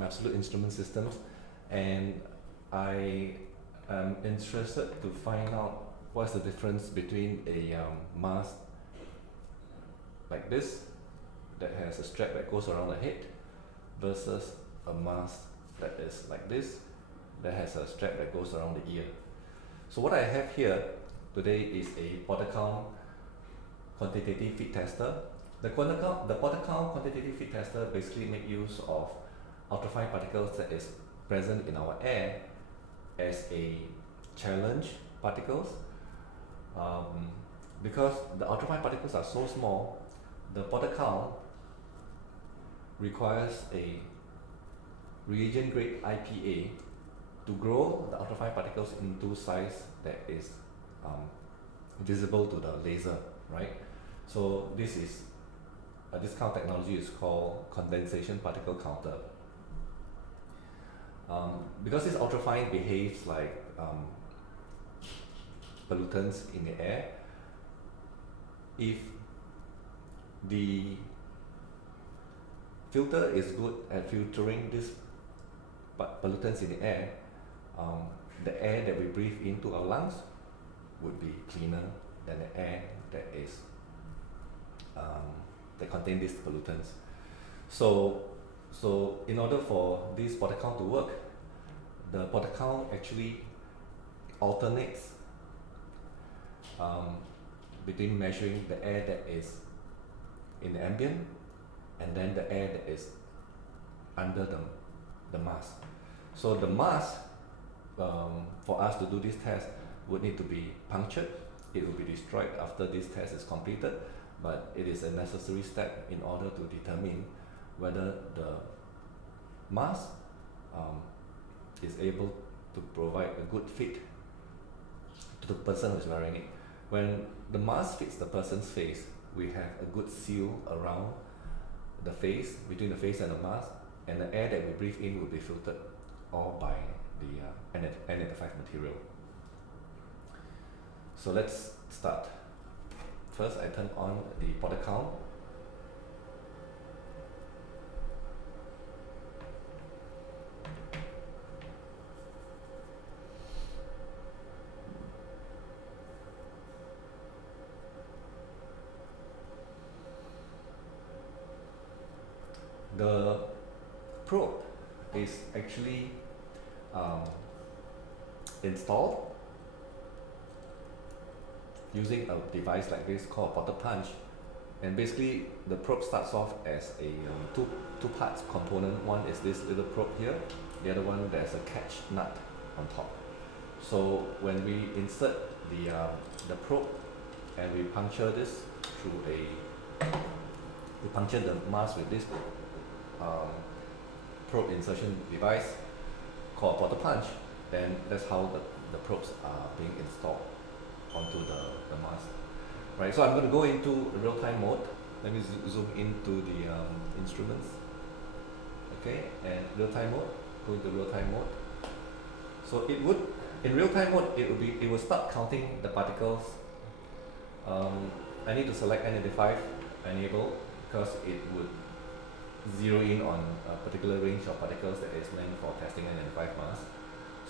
from Absolute Instrument Systems, and I am interested to find out what's the difference between a mask like this that has a strap that goes around the head versus a mask that is like this that has a strap that goes around the ear. So what I have here today is a Portacount Quantitative Fit Tester. The Portacount Quantitative Fit Tester basically make use of ultrafine particles that is present in our air as a challenge particles. Because the ultrafine particles are so small, the Portacount requires a reagent grade IPA to grow the ultrafine particles into size that is visible to the laser, right? So this kind of technology is called condensation particle counter. Because this ultrafine behaves like pollutants in the air, if the filter is good at filtering these pollutants in the air, the air that we breathe into our lungs would be cleaner than the air that is that contain these pollutants. So in order for this Portacount to work, the Portacount actually alternates between measuring the air that is in the ambient and then the air that is under the mask. So the mask, for us to do this test, would need to be punctured. It will be destroyed after this test is completed, but it is a necessary step in order to determine whether the mask is able to provide a good fit to the person who is wearing it. When the mask fits the person's face, we have a good seal around the face, between the face and the mask, and the air that we breathe in will be filtered all by the N95 material. So let's start. First, I turn on the Portacount. The probe is actually installed using a device like this called a porta punch, and basically the probe starts off as a two parts component. One is this little probe here, the other one there's a catch nut on top. So when we insert the probe and we puncture this through we puncture the mask with this probe insertion device called porta punch, then that's how the probes are being installed onto the mask. Right, so I'm going to go into real-time mode. Let me zoom into the instruments. Okay, and real-time mode, go into real-time mode. So in real-time mode, it will start counting the particles. I need to select N95 enable because it would zero in on a particular range of particles that is meant for testing N95 mask.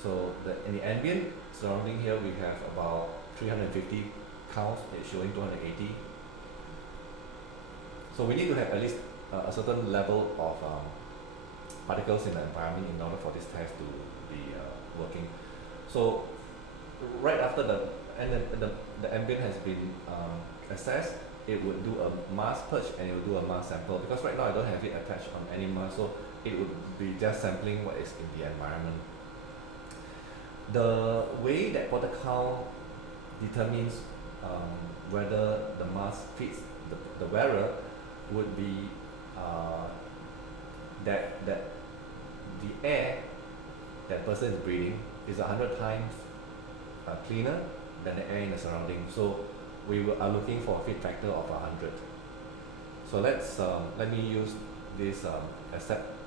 So in the ambient surrounding here, we have about 350 counts. It's showing 280. So we need to have at least a certain level of particles in the environment in order for this test to be working. So right after the ambient has been assessed, it would do a mass purge and it would do a mass sample, because right now I don't have it attached on any mask, so it would be just sampling what is in the environment. The way that Portacount determines whether the mask fits the wearer would be that the air that person is breathing is 100 times cleaner than the air in the surrounding. So we are looking for a fit factor of 100. So let me use this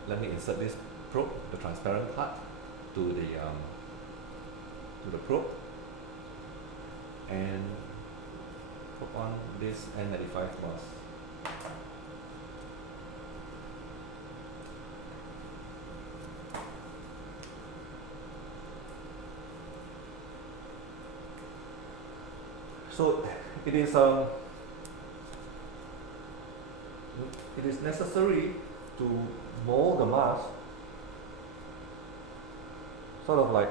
let me insert this probe, the transparent part, to the probe, and put on this N95 mask. So it is necessary to mold the mask, sort of like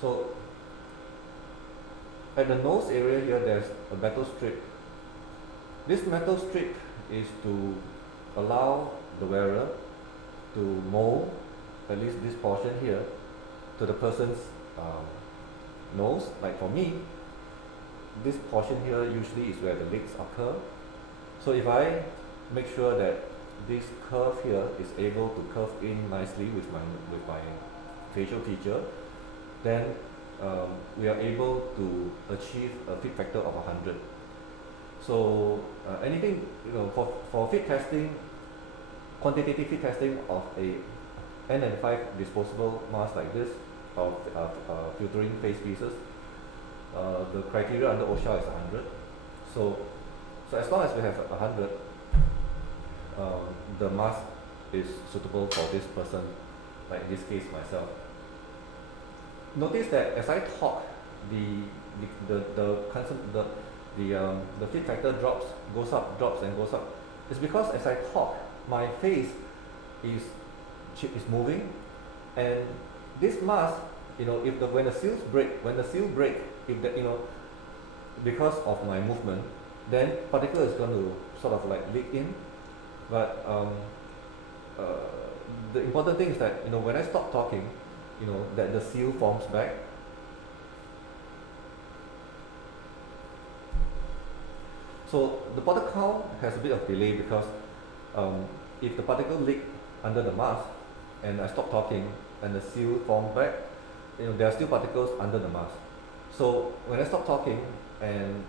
so. At the nose area here, there's a metal strip. This metal strip is to allow the wearer to mold at least this portion here to the person's nose. Like for me, this portion here usually is where the leaks occur. So if I make sure that this curve here is able to curve in nicely with my facial feature, then we are able to achieve a fit factor of 100. So anything, for fit testing, quantitative fit testing of a N95 disposable mask like this, of filtering face pieces, the criteria under OSHA is 100. So as long as we have 100, the mask is suitable for this person, like in this case myself. Notice that as I talk, the fit factor goes up, drops and goes up. It's because as I talk, my face is moving, and this mask, when the seal break, if because of my movement, then particle is going to sort of like leak in. But the important thing is that when I stop talking, that the seal forms back. So the Portacount has a bit of delay because if the particle leak under the mask and I stop talking and the seal forms back, there are still particles under the mask. So when I stop talking and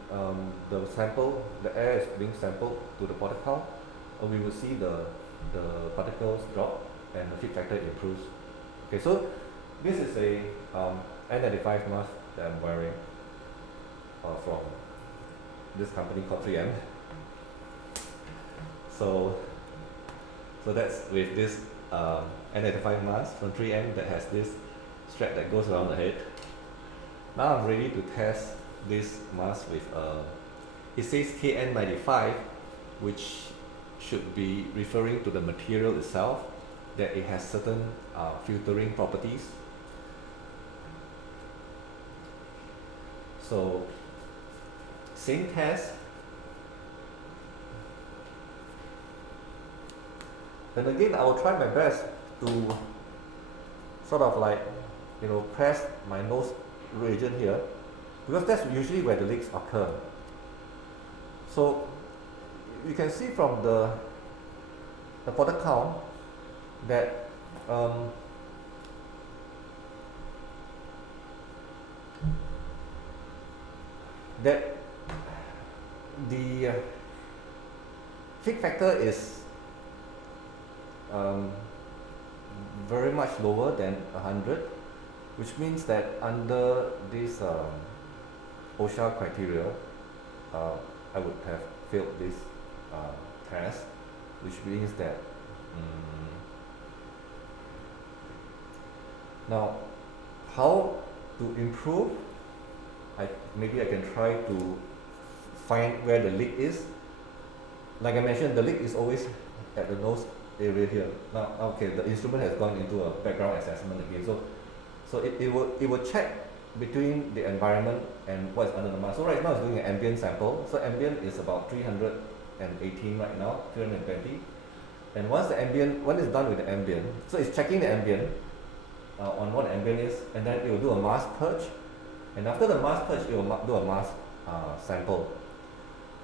the air is being sampled to the Portacount, we will see the particles drop and the fit factor improves. Okay, so this is a N95 mask that I'm wearing from this company called 3M. So that's with this N95 mask from 3M that has this strap that goes around the head. Now I'm ready to test this mask with it says K95, which should be referring to the material itself, that it has certain filtering properties. So same test, and again I will try my best to sort of like press my nose region here, because that's usually where the leaks occur. So you can see from the Portacount that the fit factor is very much lower than 100, which means that under this OSHA criteria, I would have failed this test, which means that now how to improve. Maybe I can try to find where the leak is. Like I mentioned, the leak is always at the nose area here. Now, okay, the instrument has gone into a background assessment again. So it will check between the environment and what is under the mask. So right now it's doing an ambient sample. So ambient is about 318 right now, 320. And once it's done with the ambient, so it's checking the ambient on what the ambient is, and then it will do a mask purge. And after the mask purge, it will do a mask sample.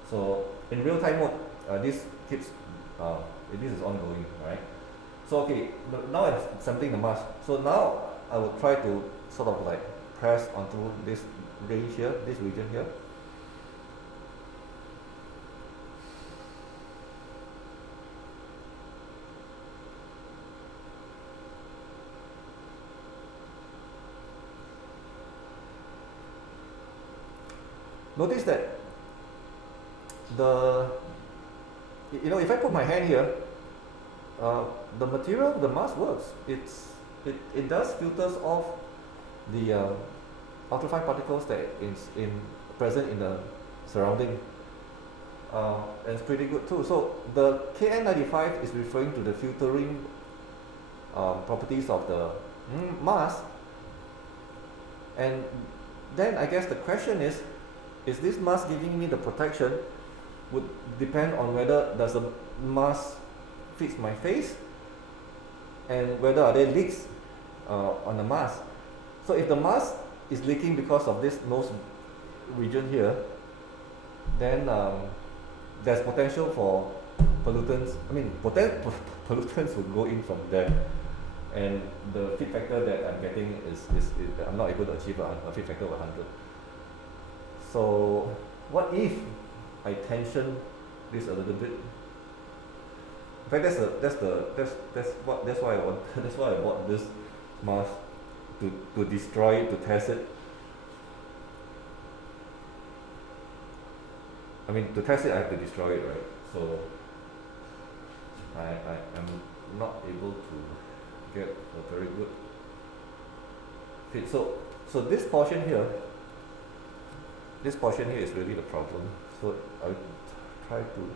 So in real-time mode, this is ongoing, right? So okay, now it's sampling the mask. So now I will try to sort of like press onto this range here, this region here. Notice that the, if I put my hand here, the material, the mask works. It does filters off the ultrafine particles that is present in the surrounding. And it's pretty good too. So the KN95 is referring to the filtering properties of the mask. And then I guess the question is this mask giving me the protection? Would depend on whether does the mask fits my face and whether are there leaks on the mask. So if the mask is leaking because of this nose region here, then there's potential for pollutants. I mean, pollutants would go in from there, and the fit factor that I'm getting is I'm not able to achieve a fit factor of 100. So what if I tension this a little bit? In fact, that's why I want that's why I bought this mask to destroy it, to test it. I mean, to test it, I have to destroy it, right? So I am not able to get a very good fit. So this portion here is really the problem. So I try to.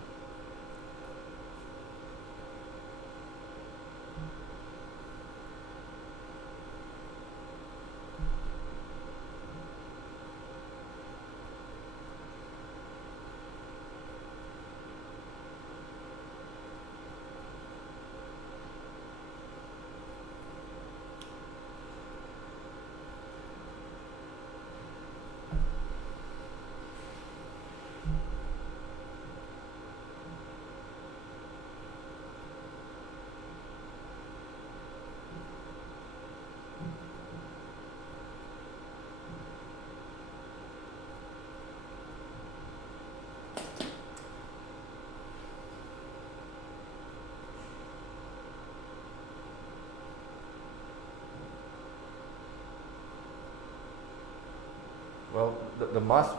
Well, the mask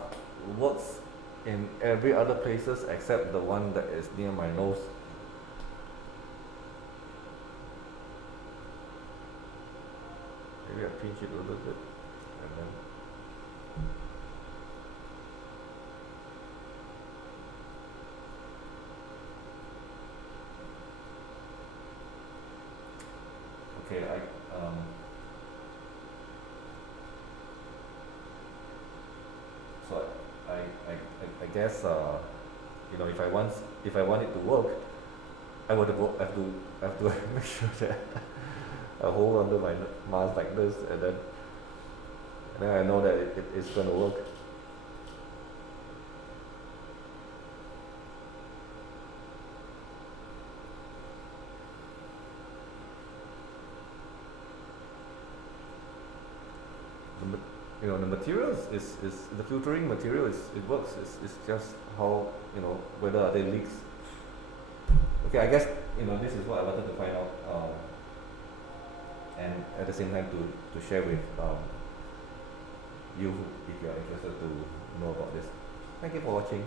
works in every other places except the one that is near my nose. Maybe I pinch it a little bit and then. Okay, so I guess if I want it to work, I would have to make sure that I hold under my mask like this, and then I know that it's going to work. The material is the filtering material it works. It's just how, whether are there leaks. Okay, I guess this is what I wanted to find out, and at the same time to share with you if you are interested to know about this. Thank you for watching.